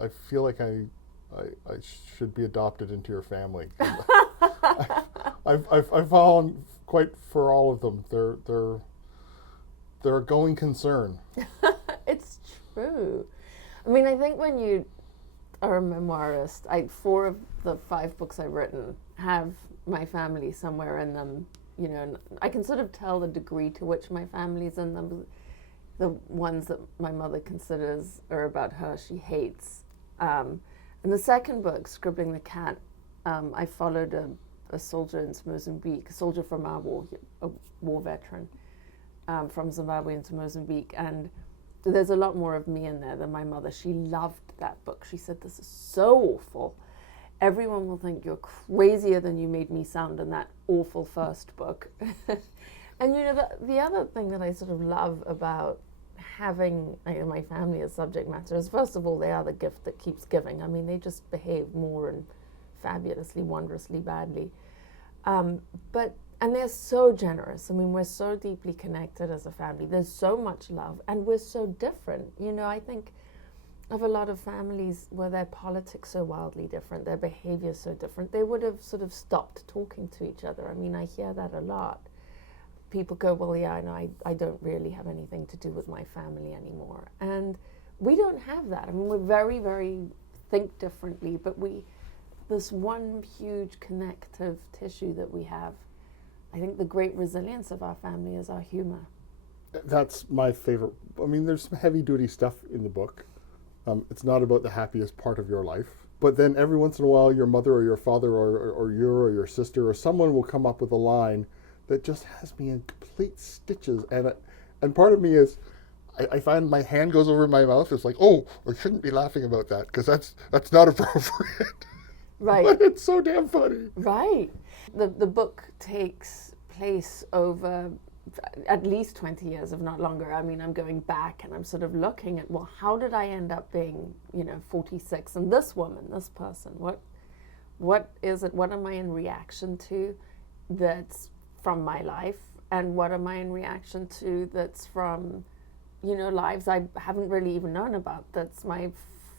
I feel like I should be adopted into your family. I've fallen quite for all of them. They're a going concern. It's true. I mean, I think when you are a memoirist, 4 of the 5 books I've written have my family somewhere in them. You know, and I can sort of tell the degree to which my family's in them. The ones that my mother considers are about her, she hates. And the second book, Scribbling the Cat, I followed a soldier in Mozambique, a soldier from our war, a war veteran from Zimbabwe into Mozambique. And there's a lot more of me in there than my mother. She loved that book. She said, this is so awful. Everyone will think you're crazier than you made me sound in that awful first book. And you know, the other thing that I sort of love about having my family as subject matter is, first of all, they are the gift that keeps giving. I mean, they just behave more and fabulously, wondrously badly. And they're so generous. I mean, we're so deeply connected as a family. There's so much love, and we're so different. You know, I think of a lot of families where their politics so wildly different, their behavior so different, they would have sort of stopped talking to each other. I mean, I hear that a lot. People go, well, yeah, no, I don't really have anything to do with my family anymore. And we don't have that. I mean, we're very, very think differently, but this one huge connective tissue that we have, I think the great resilience of our family is our humor. That's my favorite. I mean, there's some heavy-duty stuff in the book. It's not about the happiest part of your life. But then every once in a while, your mother or your father or your sister or someone will come up with a line that just has me in complete stitches. And part of me is, I find my hand goes over my mouth. It's like, oh, I shouldn't be laughing about that because that's not appropriate. Right. But it's so damn funny. Right. The book takes place over at least 20 years, if not longer. I mean, I'm going back and I'm sort of looking at, well, how did I end up being, 46? And this woman, this person, what is it? What am I in reaction to that's from my life? And what am I in reaction to that's from, lives I haven't really even known about? That's my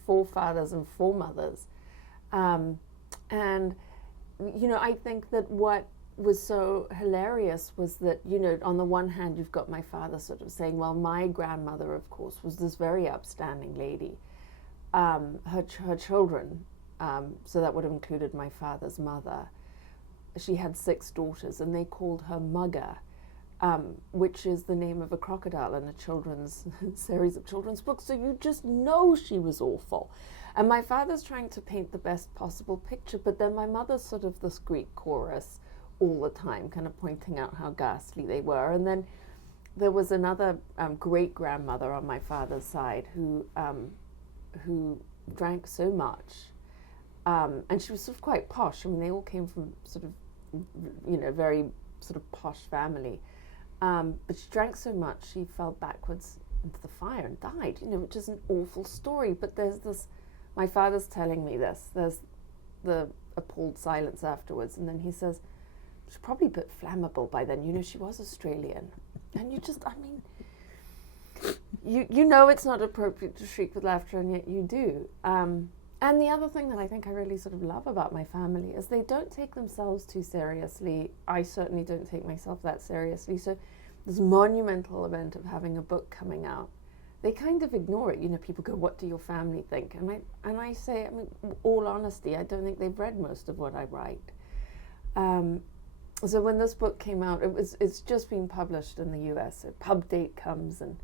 forefathers and foremothers. And I think that what was so hilarious was that, on the one hand, you've got my father sort of saying, well, my grandmother, of course, was this very upstanding lady. Her children, so that would have included my father's mother, she had 6 daughters, and they called her Mugger, which is the name of a crocodile in a children's series of children's books. So you just know she was awful. And my father's trying to paint the best possible picture, but then my mother's sort of this Greek chorus all the time, kind of pointing out how ghastly they were. And then there was another great-grandmother on my father's side who drank so much. And she was sort of quite posh. I mean, they all came from sort of, very sort of posh family. But she drank so much, she fell backwards into the fire and died, which is an awful story. But there's this, my father's telling me this, there's the appalled silence afterwards, and then he says, she's probably a bit flammable by then, she was Australian. And you just, you know it's not appropriate to shriek with laughter, and yet you do. And the other thing that I think I really sort of love about my family is they don't take themselves too seriously. I certainly don't take myself that seriously. So this monumental event of having a book coming out, they kind of ignore it. People go, what do your family think? And I say, all honesty, I don't think they've read most of what I write. So when this book came out, it's just been published in the US. So pub date comes, and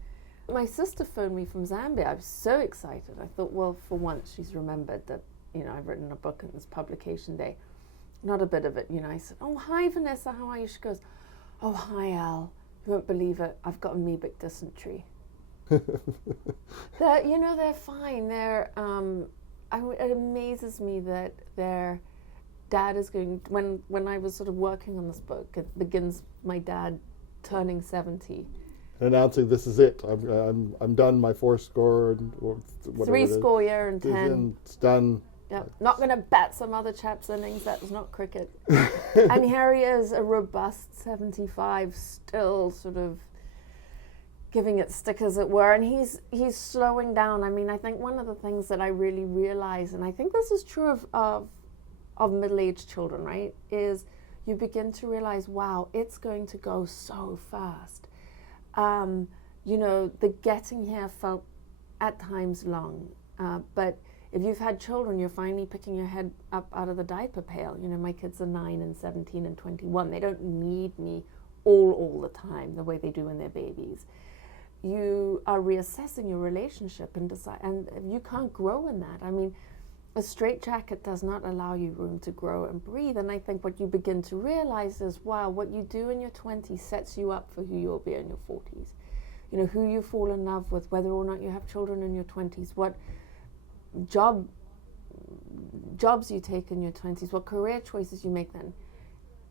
my sister phoned me from Zambia. I was so excited. I thought, well, for once she's remembered that, I've written a book on this publication day. Not a bit of it, I said, oh, hi, Vanessa, how are you? She goes, oh, hi, Al. You won't believe it. I've got amoebic dysentery. They're fine. It amazes me that their dad is going, when I was sort of working on this book, it begins my dad turning 70. Announcing this is it. I'm done. My 4 score or whatever. 3 score year and 10. It's done. Yeah, not going to bat some other chap's innings. That was not cricket. And here he is, a robust 75, still sort of giving it stick, as it were, and he's slowing down. I mean, I think one of the things that I really realize, and I think this is true of middle-aged children, right, is you begin to realize, wow, it's going to go so fast. You know, the getting here felt at times long, but if you've had children, you're finally picking your head up out of the diaper pail. You know, my kids are 9 and 17 and 21. They don't need me all the time the way they do when they're babies. You are reassessing your relationship and decide, and you can't grow in that. I mean, a straitjacket does not allow you room to grow and breathe. And I think what you begin to realize is, wow, what you do in your 20s sets you up for who you'll be in your 40s. You know, who you fall in love with, whether or not you have children in your 20s, what jobs you take in your 20s, what career choices you make then,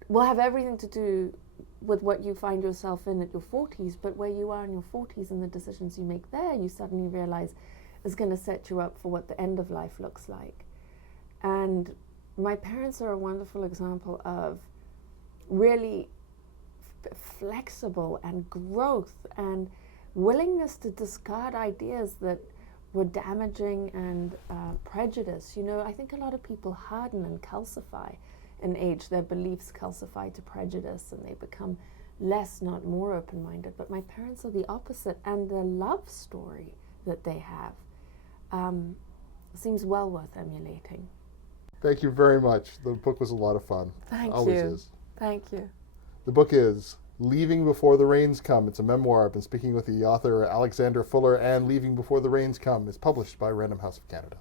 will have everything to do with what you find yourself in at your 40s. But where you are in your 40s and the decisions you make there, you suddenly realize is going to set you up for what the end of life looks like. And my parents are a wonderful example of really flexible and growth and willingness to discard ideas that were damaging and prejudice. You know, I think a lot of people harden and calcify in age. Their beliefs calcify to prejudice and they become less, not more open-minded. But my parents are the opposite, and the love story that they have seems well worth emulating. Thank you very much. The book was a lot of fun. Thank Always you. is. Thank you. The book is Leaving Before the Rains Come. It's a memoir. I've been speaking with the author Alexandra Fuller, and Leaving Before the Rains Come is published by Random House of Canada.